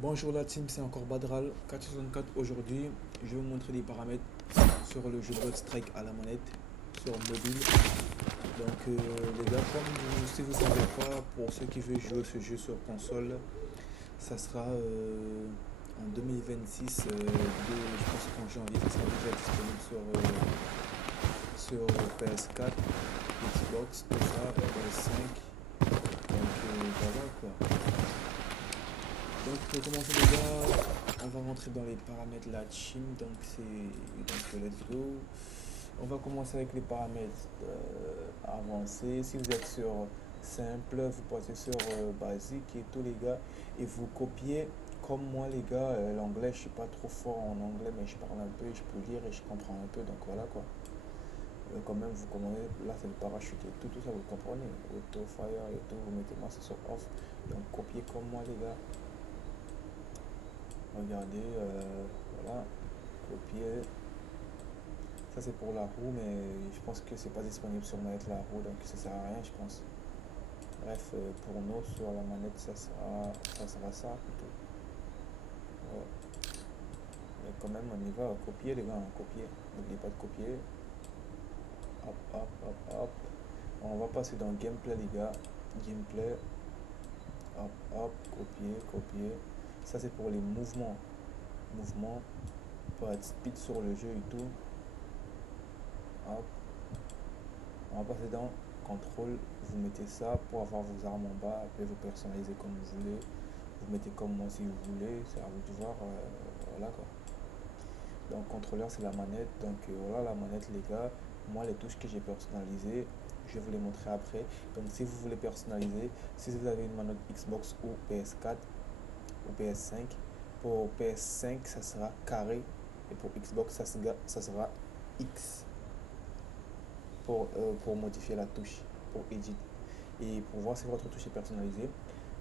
Bonjour la team, c'est encore Badral 464. Aujourd'hui, je vais vous montrer des paramètres sur le jeu de Road Strike à la manette sur mobile. Donc les gars, si vous ne savez pas, pour ceux qui veulent jouer ce jeu sur console, ça sera en 2026, je pense qu'en janvier, ça sera déjà disponible sur PS4, Xbox, tout ça, PS5. Donc voilà quoi. Donc pour commencer les gars, on va rentrer dans les paramètres la team, donc let's go. On va commencer avec les paramètres avancés. Si vous êtes sur simple, vous passez sur basique et tout les gars, et vous copiez comme moi les gars. L'anglais, je suis pas trop fort en anglais, mais je parle un peu, je peux lire et je comprends un peu, donc voilà quoi. Quand même, vous comprenez, là c'est le parachute et tout ça, vous comprenez. Auto fire et tout, vous mettez moi c'est sur off, donc copiez comme moi les gars. Regardez, voilà, copier. Ça c'est pour la roue, mais je pense que c'est pas disponible sur manette la roue, donc ça sert à rien, je pense. Bref, pour nous sur la manette, ça sera ça plutôt. Ouais. Mais quand même, on y va, copier les gars, copier. N'oubliez pas de copier. Hop, hop, hop, hop. On va passer dans gameplay les gars. Gameplay. Hop, hop, copier, copier. Ça c'est pour les mouvements. Mouvements. Pour être speed sur le jeu et tout. Hop. On va passer dans contrôle, vous mettez ça pour avoir vos armes en bas, après vous personnalisez comme vous voulez, vous mettez comme moi si vous voulez, c'est à vous de voir, voilà quoi. Donc contrôleur c'est la manette, donc voilà la manette les gars, moi les touches que j'ai personnalisées, je vais vous les montrer après. Donc si vous voulez personnaliser, si vous avez une manette Xbox ou PS4 ou PS5, pour PS5 ça sera carré et pour Xbox ça sera X pour modifier la touche, pour edit. Et pour voir si votre touche est personnalisée,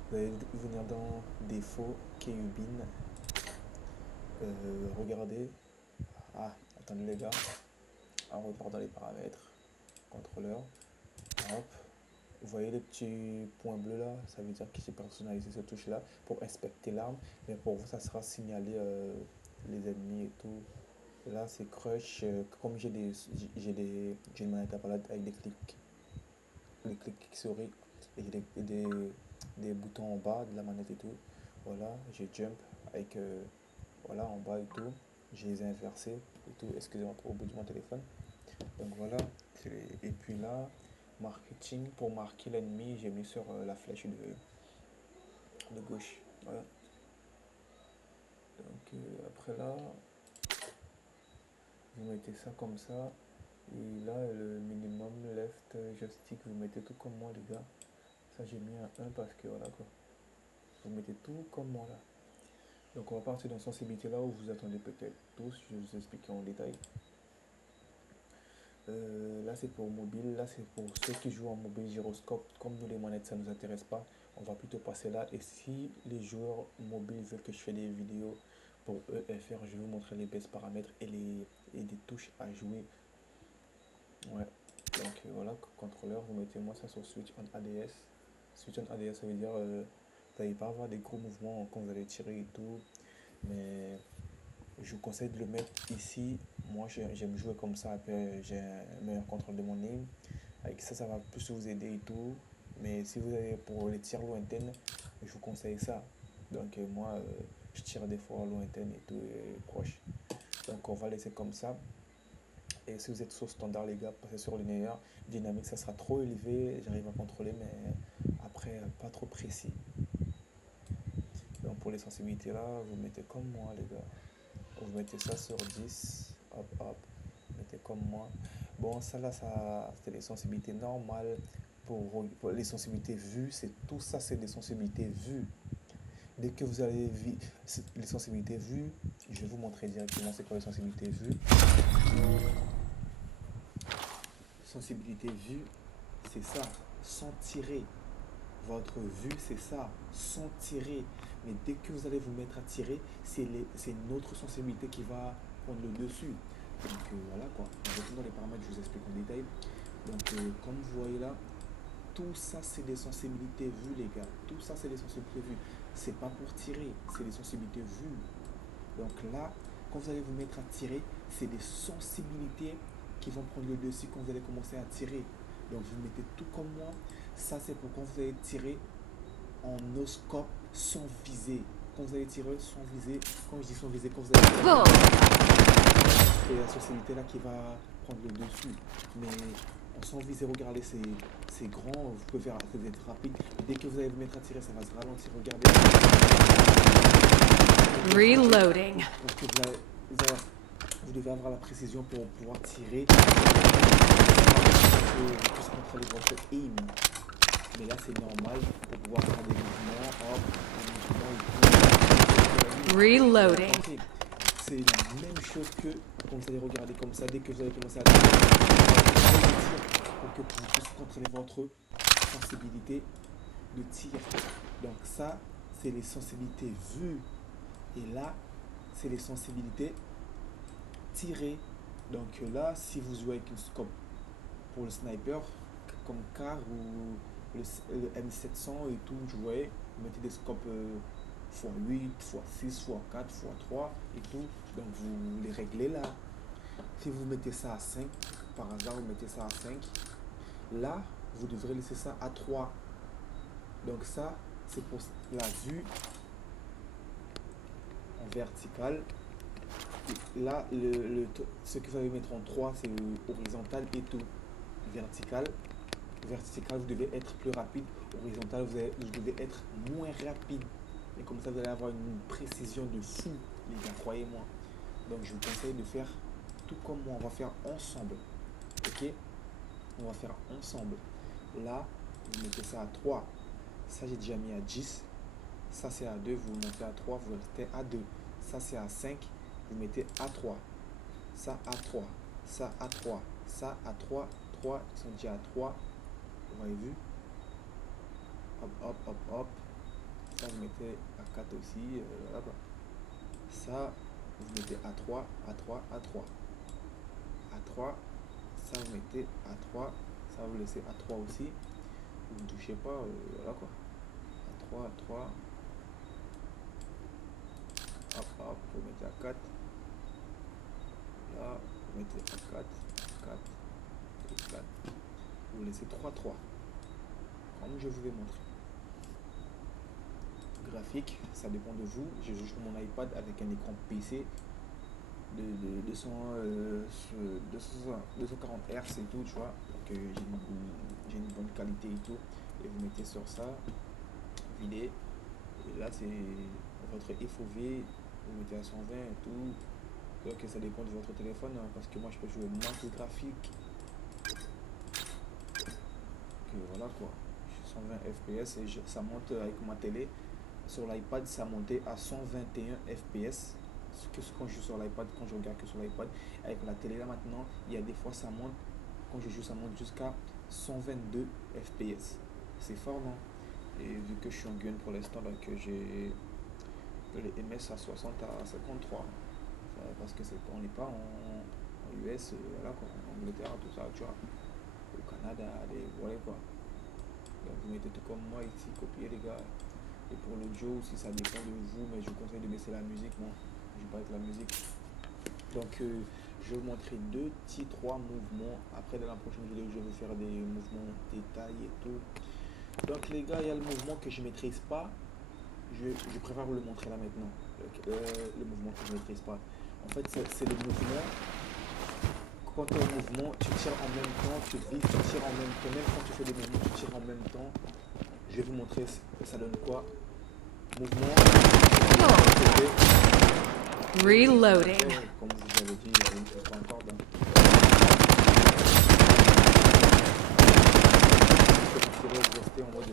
vous allez venir dans défaut, Keubin. Regardez. Ah, attendez les gars. On repart dans les paramètres. Contrôleur. Hop. Vous voyez les petits points bleus là, ça veut dire que j'ai personnalisé cette touche là pour inspecter l'arme. Mais pour vous, ça sera signalé les ennemis et tout. Là, c'est crush. Comme j'ai une manette à palette avec des clics qui souris et des boutons en bas de la manette et tout. Voilà, j'ai jump avec voilà en bas et tout. J'ai les inversés et tout. Excusez-moi pour au bout de mon téléphone. Donc voilà. Et puis là, marketing pour marquer l'ennemi, j'ai mis sur la flèche de gauche. Voilà. Donc après là, vous mettez ça comme ça. Et là, le minimum left joystick, vous mettez tout comme moi les gars. Ça j'ai mis un 1 parce que voilà quoi. Vous mettez tout comme moi là. Donc on va partir dans sensibilité là où vous attendez peut-être tous, je vais vous expliquer en détail. Là c'est pour mobile, là c'est pour ceux qui jouent en mobile gyroscope. Comme nous les manettes ça ne nous intéresse pas, on va plutôt passer là. Et si les joueurs mobiles veulent que je fasse des vidéos pour EFR, je vais vous montrer les baisses paramètres et des touches à jouer. Ouais. Donc voilà, contrôleur, vous mettez moi ça sur Switch on ADS. Switch on ADS ça veut dire vous n'allez pas avoir des gros mouvements quand vous allez tirer et tout. Mais je vous conseille de le mettre ici. Moi, j'aime jouer comme ça. Après, j'ai un meilleur contrôle de mon aim. Avec ça, ça va plus vous aider et tout. Mais si vous avez pour les tirs lointaines, je vous conseille ça. Donc, moi, je tire des fois lointaines et tout, et proche. Donc, on va laisser comme ça. Et si vous êtes sur standard, les gars, passez sur linéaire. Dynamique, ça sera trop élevé. J'arrive à contrôler, mais après, pas trop précis. Donc, pour les sensibilités là, vous mettez comme moi, les gars. Vous mettez ça sur 10, hop hop, mettez comme moi. Bon, ça là, ça c'est des sensibilités normales. Pour les sensibilités vues, c'est tout ça, c'est des sensibilités vues. Dès que vous avez vu les sensibilités vues, je vais vous montrer directement c'est quoi les sensibilités vues. Sensibilité vue, c'est ça, sans tirer. Votre vue, c'est ça, sans tirer. Mais dès que vous allez vous mettre à tirer, c'est une autre sensibilité qui va prendre le dessus. Donc voilà quoi. On retourne dans les paramètres, je vous explique en détail. Donc comme vous voyez là, tout ça, c'est des sensibilités vues, les gars. Tout ça, c'est des sensibilités vues. C'est pas pour tirer, c'est des sensibilités vues. Donc là, quand vous allez vous mettre à tirer, c'est des sensibilités qui vont prendre le dessus quand vous allez commencer à tirer. Donc vous mettez tout comme moi. Ça, c'est pour quand vous allez tirer en no scope sans viser. Quand vous allez tirer sans viser, quand je dis sans viser, quand vous allez tirer, c'est la sensibilité là qui va prendre le dessus. Mais en sans viser, regardez, c'est grand, vous pouvez faire, vous êtes rapide. Dès que vous allez vous mettre à tirer, ça va se ralentir. Regardez. Reloading. Parce que vous devez avoir la précision pour pouvoir tirer. Vous puissiez contrôler votre aim. Mais là, c'est normal pour pouvoir faire des mouvements. Hop, des mouvements. Reloading. C'est la même chose que quand vous allez regarder comme ça. Dès que vous allez commencer à tirer, pour que vous puissiez contrôler votre sensibilité de tir. Donc ça, c'est les sensibilités vues. Et là, c'est les sensibilités tirées. Donc là, si vous jouez avec une scope pour le sniper, comme CAR ou le M700 et tout, vous voyez, vous mettez des scopes x8, x6, x4, x3 et tout. Donc vous les réglez là. Si vous mettez ça à 5, par hasard, vous mettez ça à 5. Là, vous devrez laisser ça à 3. Donc ça, c'est pour la vue en vertical. Et là, ce que vous allez mettre en 3, c'est horizontal et tout. Vertical, vous devez être plus rapide. Horizontal, vous devez être moins rapide. Et comme ça, vous allez avoir une précision de fou, les gars, croyez-moi. Donc, je vous conseille de faire tout comme moi. On va faire ensemble. Ok? On va faire ensemble. Là, vous mettez ça à 3. Ça, j'ai déjà mis à 10. Ça, c'est à 2. Vous montez à 3. Vous restez à 2. Ça, c'est à 5. Vous mettez à 3. Ça, à 3. Ça, à 3. Ça, à 3. 3. Ils sont déjà à 3. Vous avez vu? Hop, hop, hop, hop. Ça, vous mettez à 4 aussi. Voilà quoi. Ça, vous mettez à 3, à 3, à 3. À 3. Ça, vous mettez à 3. Ça, vous laissez à 3 aussi. Vous ne touchez pas. Voilà quoi. À 3, à 3. Hop, hop. Vous mettez à 4. Là, vous mettez à 4, 4 et 4. Vous laissez 3, 3. Comme je vous ai montré. Graphique, ça dépend de vous. Je joue sur mon iPad avec un écran PC de 240 Hz et tout, tu vois. Donc j'ai une bonne qualité et tout. Et vous mettez sur ça, vidé. Et là, c'est votre FOV. Vous mettez à 120 et tout. Donc ça dépend de votre téléphone, hein, parce que moi je peux jouer moins que graphique. Que voilà quoi. 120 FPS et ça monte avec ma télé. Sur l'iPad, ça montait à 121 FPS. Quand je joue sur l'iPad, quand je regarde que sur l'iPad, avec la télé là maintenant, il y a des fois ça monte, quand je joue ça monte jusqu'à 122 FPS. C'est fort, non? Et vu que je suis en gun pour l'instant, donc j'ai les MS à 60 à 53. Parce que on n'est pas en US, voilà quoi, en Angleterre, tout ça, tu vois. Au Canada, voilà quoi. Donc vous mettez tout comme moi ici, copier les gars. Et pour l'audio aussi, ça dépend de vous, mais je vous conseille de baisser la musique, moi. Je vais pas avec la musique. Donc je vais vous montrer 3 mouvements. Après dans la prochaine vidéo, je vais faire des mouvements détails et tout. Donc les gars, il y a le mouvement que je maîtrise pas. Je préfère vous le montrer là maintenant. Le mouvement que je maîtrise pas. En fait, c'est le mouvement. Quand tu es en mouvement, tu tires en même temps, tu vises, tu tires en même temps. Même quand tu fais des mouvements, tu tires en même temps. Je vais vous montrer ça donne quoi. Mouvement. Reloading. Comme vous avez dit, je ne maîtrise pas encore. Donc. Je vais rester en mode.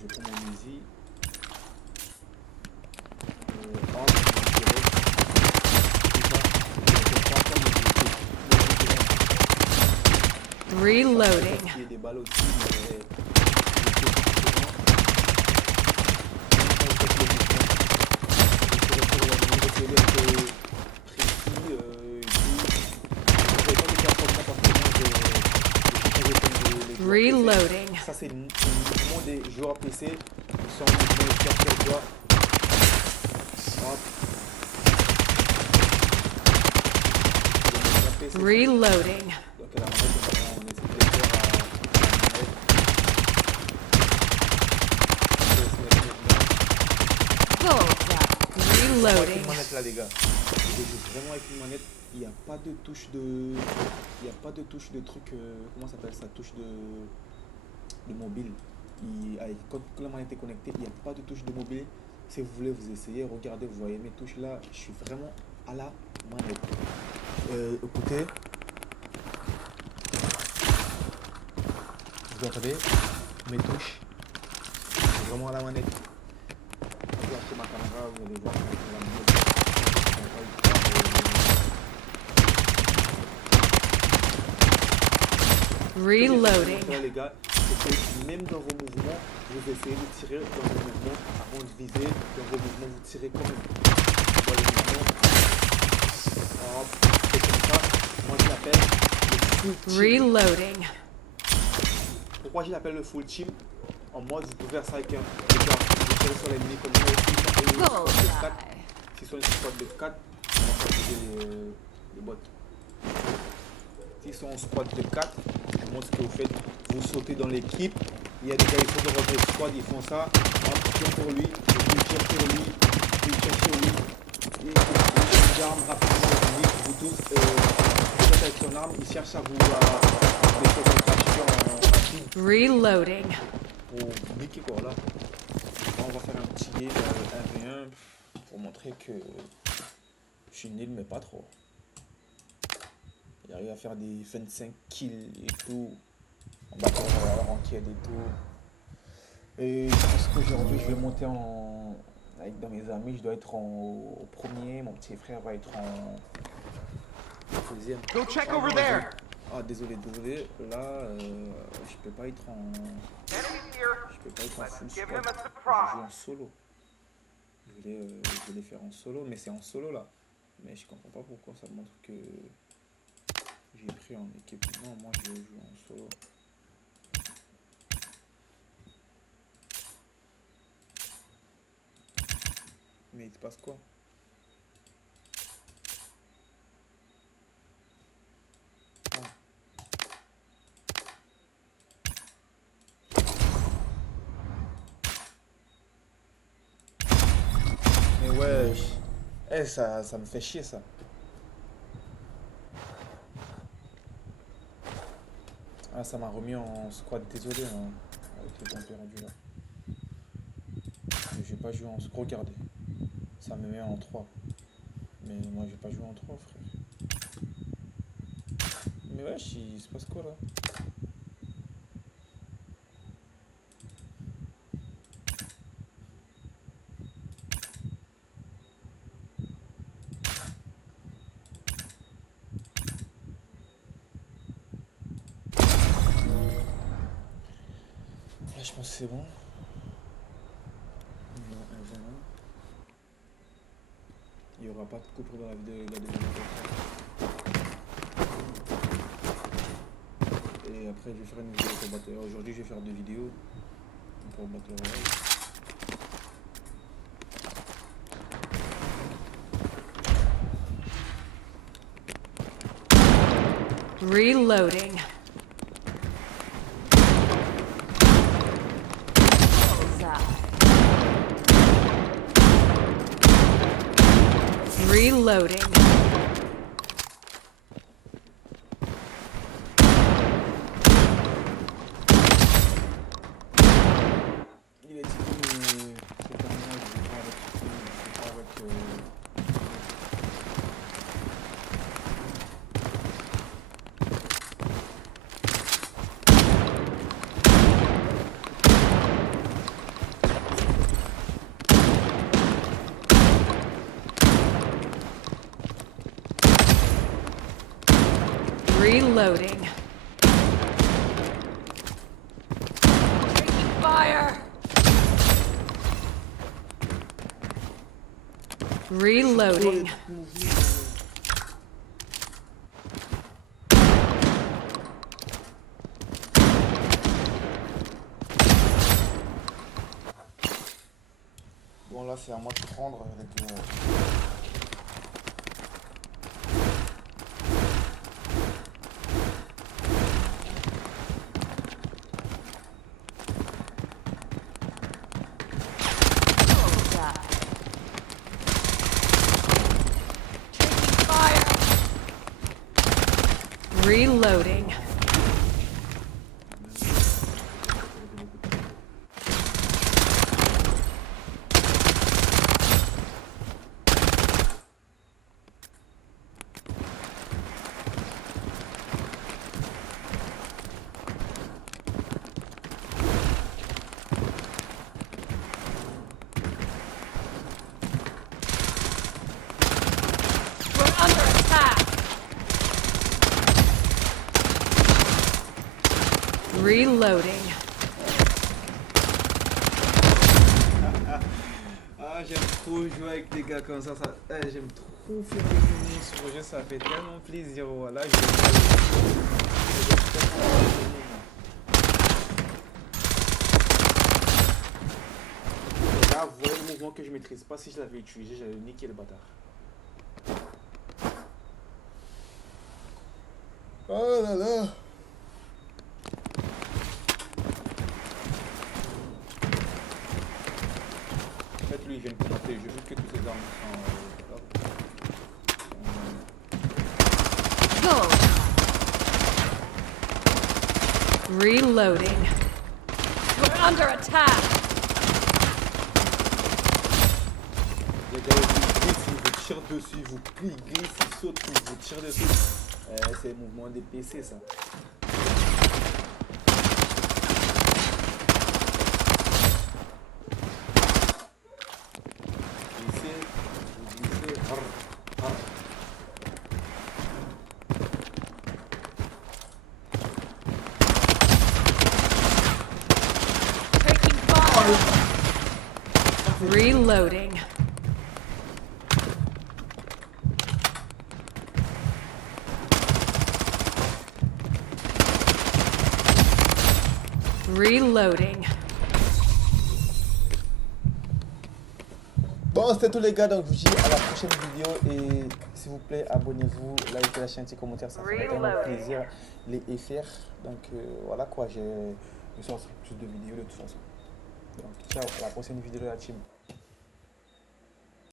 Je prends mon musique. Reloading. Il y a des balles aussi, mais c'est le mouvement des joueurs PC. Ils sont en mouvement sur le doigt. Hop. Reloading. Donc la manette, on essaie de le faire à la manette. Bullseye. Avec Reloading. une manette là les gars. Je joue vraiment avec une manette. Il n'y a pas de touche de. Il n'y a pas de touche de truc. Comment ça s'appelle ça? Touche de mobile. Quand la manette est connectée, il n'y a pas de touche de mobile. Si vous voulez vous essayer, regardez, vous voyez mes touches là. Je suis vraiment à la manette. Écoutez. Vous entendez mes touches? Je suis vraiment à la manette. Je vais acheter ma caméra, vous allez voir comment la manette. Reloading. Les gars, c'est que même dans vos mouvements, vous essayez de tirer dans vos mouvements avant de viser. Dans vos mouvements, vous tirez quand même. Dans les mouvements, c'est comme ça. Moi, je l'appelle le full team. Reloading. Pourquoi je l'appelle le full team? En mode, vous pouvez faire ça avec un. Vous tirez sur l'ennemi comme ça aussi. Si sur une squad de 4, on va faire bouger les bots. S'ils sont en squad de 4, je vous montre ce que vous faites. Vous sautez dans l'équipe. Il y a des gars, ils sont dans votre squad, ils font ça. Hop, tire sur lui, il tire sur lui, il tire sur lui. Il change d'arme rapidement. Vous tous, vous êtes avec son arme, il cherche à vous laisser votre acheter en rapide. Reloading. Pour niquer quoi là. Là, on va faire un petit game 1v1 pour montrer que je suis nul mais pas trop. Il arrive à faire des 25 kills et tout. On va faire ranked et tout. Et je pense qu'aujourd'hui je vais monter avec dans mes amis, je dois être au premier, mon petit frère va être en deuxième. Go check over there. Ah désolé, là je peux pas être en. Je peux pas être en full squad. Je joue en solo. Je voulais faire en solo, mais c'est en solo là. Mais je comprends pas pourquoi ça montre que j'ai pris en équipe. Non, moi je joue en solo. Mais il se passe quoi? Mais wesh. Ça me fait chier ça. Ah, ça m'a remis en squad, désolé hein, avec le temps perdu là. Je vais pas jouer en squad, regardez. Ça me met en 3. Mais moi je vais pas jouer en 3 frère. Mais wesh, il se passe quoi là? Là je pense que c'est bon. Il n'y aura pas de coupe dans la vidéo, la deuxième vidéo. Et après je vais faire une vidéo pour Battle Royale. Aujourd'hui je vais faire 2 vidéos pour Battle Royale. Reloading. Reloading. Il a dit que c'est pas moi, je vais pas avec Reloading. Taking fire. Reloading. bon, là, c'est à moi de prendre avec... Taking fire. Reloading. We're under attack. Reloading. Ah, j'aime trop jouer avec des gars comme ça. J'aime trop faire des mini sur le jeu, ça fait tellement plaisir. Voilà, là, vous voyez le mouvement que je maîtrise pas. Si je l'avais utilisé, j'avais niqué le bâtard. Oh là là. En fait, lui, il vient de commenter. Je veux que tous ces armes Go. Reloading. We're under attack. les gars, ils glissent, ils vous tirent dessus, ils vous plient, ils glissent, ils sautent, ils vous tirent dessus. C'est le mouvement des PC, ça. Glissez, vous glissez. Taking fire. Reloading. Reloading. Bon, c'était tout les gars, donc je vous dis à la prochaine vidéo et s'il vous plaît, abonnez-vous, likez la chaîne, petit commentaire, ça fait vraiment plaisir, les FR. Donc voilà quoi, je sors plus de vidéos de toute façon. Donc ciao, à la prochaine vidéo de la team.